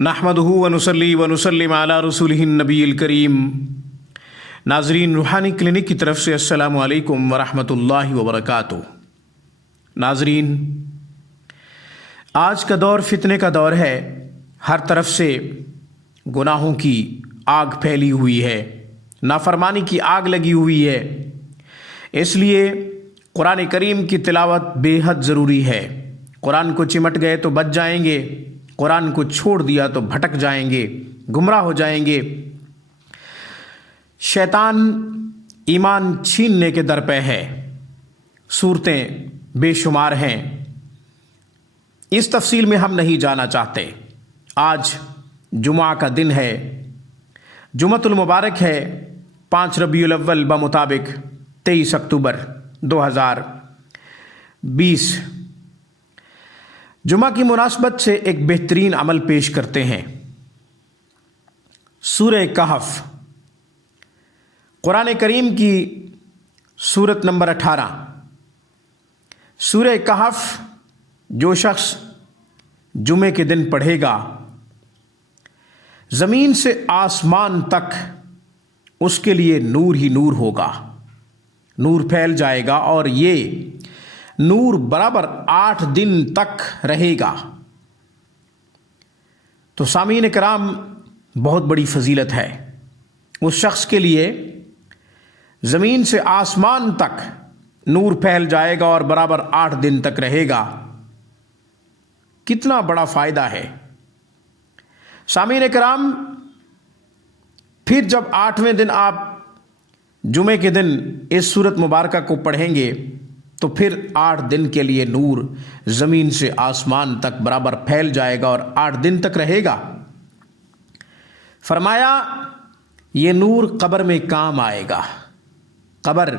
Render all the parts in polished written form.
نحمدہ ونصلی ونسلم علی رسولہ النبی الکریم۔ ناظرین، روحانی کلینک کی طرف سے السلام علیکم ورحمۃ اللہ وبرکاتہ۔ ناظرین، آج کا دور فتنے کا دور ہے، ہر طرف سے گناہوں کی آگ پھیلی ہوئی ہے، نافرمانی کی آگ لگی ہوئی ہے، اس لیے قرآن کریم کی تلاوت بے حد ضروری ہے۔ قرآن کو چمٹ گئے تو بچ جائیں گے، قرآن کو چھوڑ دیا تو بھٹک جائیں گے، گمراہ ہو جائیں گے۔ شیطان ایمان چھیننے کے در پہ ہے، صورتیں بے شمار ہیں، اس تفصیل میں ہم نہیں جانا چاہتے۔ آج جمعہ کا دن ہے، جمعۃ المبارک ہے، 5 ربیع الاول بمطابق 23 اکتوبر 2020۔ جمعہ کی مناسبت سے ایک بہترین عمل پیش کرتے ہیں۔ سورہ کہف، قرآن کریم کی سورت نمبر 18۔ سورہ کہف جو شخص جمعے کے دن پڑھے گا، زمین سے آسمان تک اس کے لیے نور ہی نور ہوگا، نور پھیل جائے گا، اور یہ نور برابر 8 دن تک رہے گا۔ تو سامعین کرام، بہت بڑی فضیلت ہے اس شخص کے لیے، زمین سے آسمان تک نور پھیل جائے گا اور برابر 8 دن تک رہے گا۔ کتنا بڑا فائدہ ہے سامعین کرام۔ پھر جب 8ویں دن آپ جمعے کے دن اس سورت مبارکہ کو پڑھیں گے تو پھر 8 دن کے لیے نور زمین سے آسمان تک برابر پھیل جائے گا اور 8 دن تک رہے گا۔ فرمایا یہ نور قبر میں کام آئے گا۔ قبر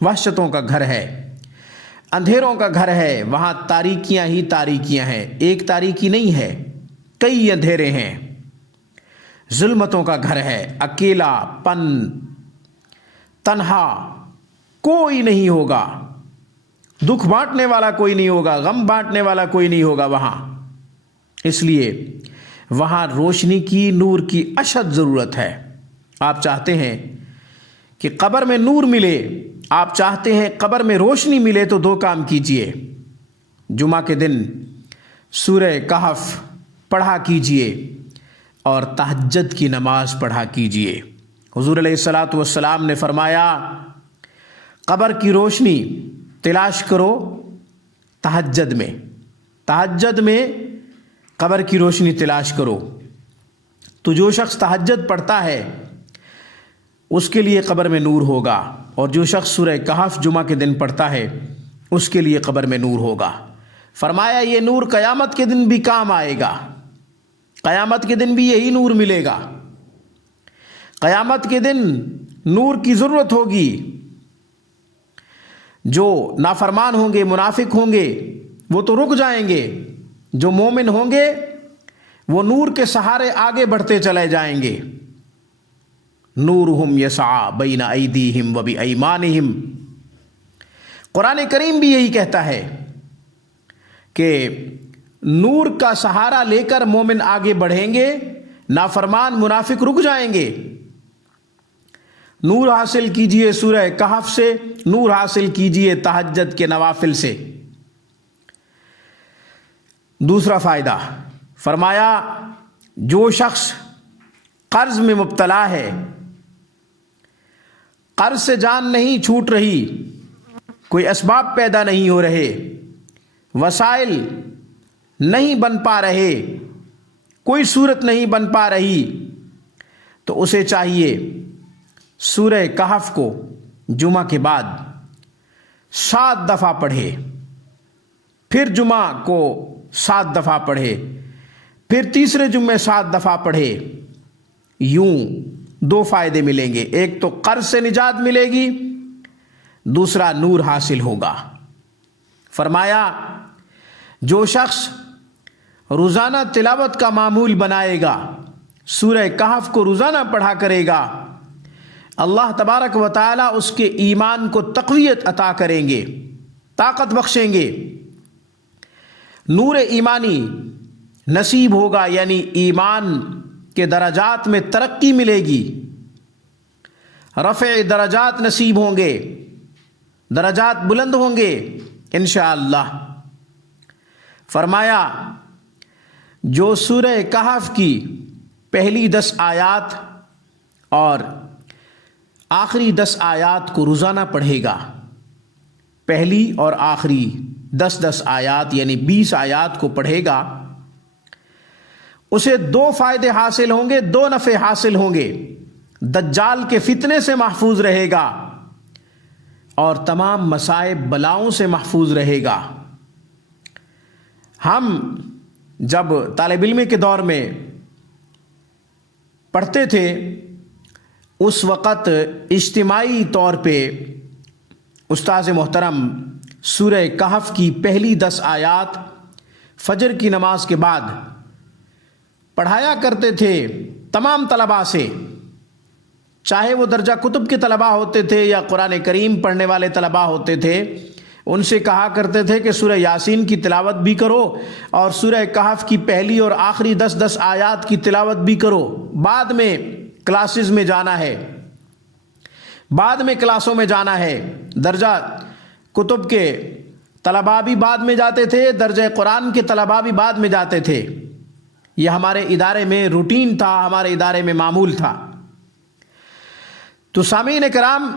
وحشتوں کا گھر ہے، اندھیروں کا گھر ہے، وہاں تاریکیاں ہی تاریکیاں ہیں، ایک تاریکی نہیں ہے، کئی اندھیرے ہیں، ظلمتوں کا گھر ہے، اکیلا پن، تنہا، کوئی نہیں ہوگا، دکھ بانٹنے والا کوئی نہیں ہوگا، غم بانٹنے والا کوئی نہیں ہوگا وہاں۔ اس لیے وہاں روشنی کی، نور کی اشد ضرورت ہے۔ آپ چاہتے ہیں کہ قبر میں نور ملے، آپ چاہتے ہیں قبر میں روشنی ملے، تو 2 کام کیجئے۔ جمعہ کے دن سورہ کہف پڑھا کیجئے اور تہجد کی نماز پڑھا کیجئے۔ حضور علیہ الصلوۃ والسلام نے فرمایا، قبر کی روشنی تلاش کرو تہجد میں، تہجد میں قبر کی روشنی تلاش کرو۔ تو جو شخص تہجد پڑھتا ہے اس کے لیے قبر میں نور ہوگا، اور جو شخص سورہ کہف جمعہ کے دن پڑھتا ہے اس کے لیے قبر میں نور ہوگا۔ فرمایا یہ نور قیامت کے دن بھی کام آئے گا، قیامت کے دن بھی یہی نور ملے گا۔ قیامت کے دن نور کی ضرورت ہوگی، جو نافرمان ہوں گے، منافق ہوں گے، وہ تو رک جائیں گے، جو مومن ہوں گے وہ نور کے سہارے آگے بڑھتے چلے جائیں گے۔ نورہم یسعی بین ایدیہم و بایمانہم، قرآن کریم بھی یہی کہتا ہے کہ نور کا سہارا لے کر مومن آگے بڑھیں گے، نافرمان منافق رک جائیں گے۔ نور حاصل کیجئے سورہ کہف سے، نور حاصل کیجئے تہجد کے نوافل سے۔ دوسرا فائدہ فرمایا، جو شخص قرض میں مبتلا ہے، قرض سے جان نہیں چھوٹ رہی، کوئی اسباب پیدا نہیں ہو رہے، وسائل نہیں بن پا رہے، کوئی صورت نہیں بن پا رہی، تو اسے چاہیے سورہ کہف کو جمعہ کے بعد 7 دفعہ پڑھے، پھر جمعہ کو 7 دفعہ پڑھے، پھر تیسرے جمعے 7 دفعہ پڑھے۔ یوں 2 فائدے ملیں گے، ایک تو قرض سے نجات ملے گی، دوسرا نور حاصل ہوگا۔ فرمایا جو شخص روزانہ تلاوت کا معمول بنائے گا، سورہ کہف کو روزانہ پڑھا کرے گا، اللہ تبارک و تعالی اس کے ایمان کو تقویت عطا کریں گے، طاقت بخشیں گے۔ نور ایمانی नसीब होगा, यानी ईमान के दराजात में तरक्की मिलेगी, रफ़े दराजात नसीब होंगे, दराजात बुलंद होंगे इंशाअल्लाह। फरमाया जो सूरह कहफ की पहली 10 आयात और आखिरी 10 आयात को रोज़ाना पढ़ेगा, पहली और आखिरी 10 आयात यानी 20 आयात को पढ़ेगा, उसे 2 फ़ायदे हासिल होंगे, 2 नफ़े हासिल होंगे। दज्जाल के फितने से महफूज रहेगा और तमाम मसाइब बलाओं से महफूज रहेगा। हम जब तालिब इल्म के दौर में पढ़ते थे उस वक़्त इज्तिमाई तौर पे उस्ताद मोहतरम सूरह कहफ की पहली 10 आयात फजर की नमाज के बाद पढ़ाया करते थे तमाम तलबा से, चाहे वो दर्जा कुतुब के तलबा होते थे या कुरान करीम पढ़ने वाले तलबा होते थे। उनसे कहा करते थे कि सूरह यासीन की तिलावत भी करो और सूरह कहफ की पहली और आखिरी 10 आयात की तिलावत भी करो। बाद में क्लासेस में जाना है, बाद में क्लासों में जाना है। दर्जा कुतुब के तलबा भी बाद में जाते थे, दर्जा कुरान के तलबा भी बाद में जाते थे। यह हमारे इदारे में रूटीन था, हमारे इदारे में मामूल था। तो सामीन कराम,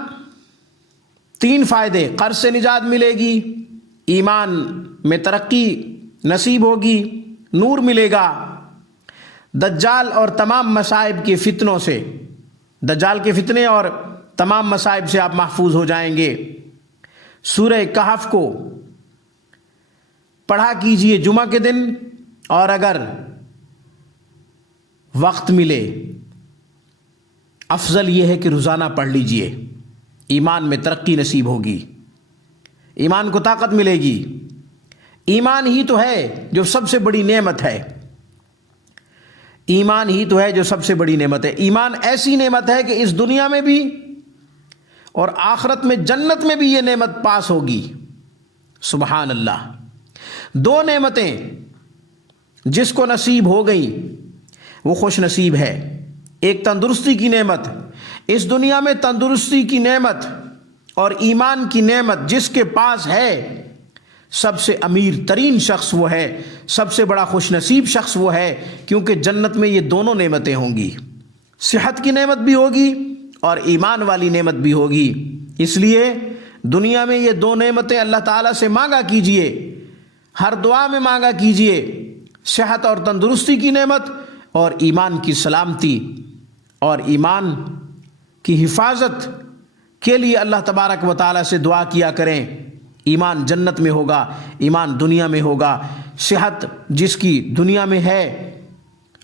3 फ़ायदे, कर्ज से निजात मिलेगी, ईमान में तरक्की नसीब होगी, नूर मिलेगा, दज्जाल और तमाम मसाइब के फितनों से, दज्जाल के फितने और तमाम मसाइब से आप महफूज हो जाएंगे। सूरह कहफ को पढ़ा कीजिए जुमा के दिन, और अगर वक्त मिले अफजल यह है कि रोज़ाना पढ़ लीजिए। ईमान में तरक्की नसीब होगी, ईमान को ताकत मिलेगी। ईमान ही तो है जो सबसे बड़ी नेमत है, ईमान ही तो है जो सबसे बड़ी नेमत है। ईमान ऐसी नेमत है कि इस दुनिया में भी और आखिरत में, जन्नत में भी ये नेमत पास होगी। सुबहान अल्लाह। 2 नेमतें जिसको नसीब हो गई वो खुश नसीब है। एक तंदुरुस्ती की नेमत, इस दुनिया में तंदुरुस्ती की नेमत और ईमान की नेमत जिसके पास है, सबसे अमीर तरीन शख्स वो है, सबसे बड़ा खुश नसीब शख्स वो है, क्योंकि जन्नत में ये दोनों नेमतें होंगी। सेहत की नेमत भी होगी और ईमान वाली नेमत भी होगी। इसलिए दुनिया में ये 2 नेमतें अल्लाह ताला से मांगा कीजिए, हर दुआ में मांगा कीजिए, सेहत और तंदुरुस्ती की नेमत और ईमान की सलामती और ईमान की हिफाजत के लिए अल्लाह तबारक व तआला से दुआ किया करें। ईमान जन्नत में होगा, ईमान दुनिया में होगा। सेहत जिसकी दुनिया में है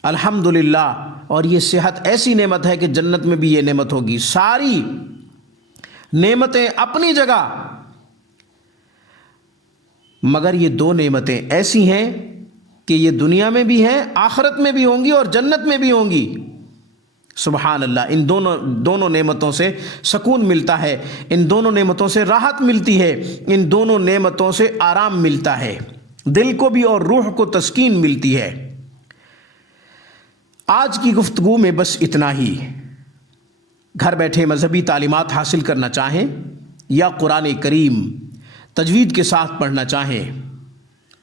अल्हम्दुलिल्लाह, और ये सेहत ऐसी नेमत है कि जन्नत में भी ये नेमत होगी। सारी नेमतें अपनी जगह, मगर ये 2 नेमतें ऐसी हैं कि ये दुनिया में भी हैं, आखिरत में भी होंगी और जन्नत में भी होंगी। सुबहान अल्लाह। इन दोनों नेमतों से सुकून मिलता है, इन दोनों नेमतों से राहत मिलती है, इन दोनों नेमतों से आराम मिलता है, दिल को भी और रूह को तस्कीन मिलती है। आज की गुफ्तगू में बस इतना ही। घर बैठे मजहबी तालीमात हासिल करना चाहें या कुरान करीम तजवीद के साथ पढ़ना चाहें,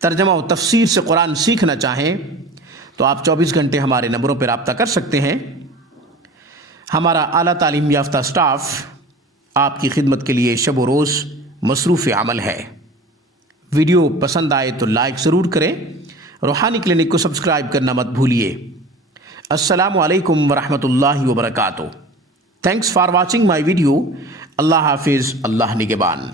तर्जमा व तफसीर से कुरान सीखना चाहें, तो आप 24 घंटे हमारे नंबरों पर रब्ता कर सकते हैं। हमारा आला तालीम याफ्ता स्टाफ आपकी खिदमत के लिए शब व रोज़ मसरूफ़ अमल है। वीडियो पसंद आए तो लाइक ज़रूर करें, रूहानी क्लिनिक को सब्सक्राइब करना मत भूलिए। अस्सलामु अलैकुम वरहमतुल्लाहि वबरकातुहू। Thanks for watching my video. अल्लाह हाफिज़, अल्लाह निगहबान।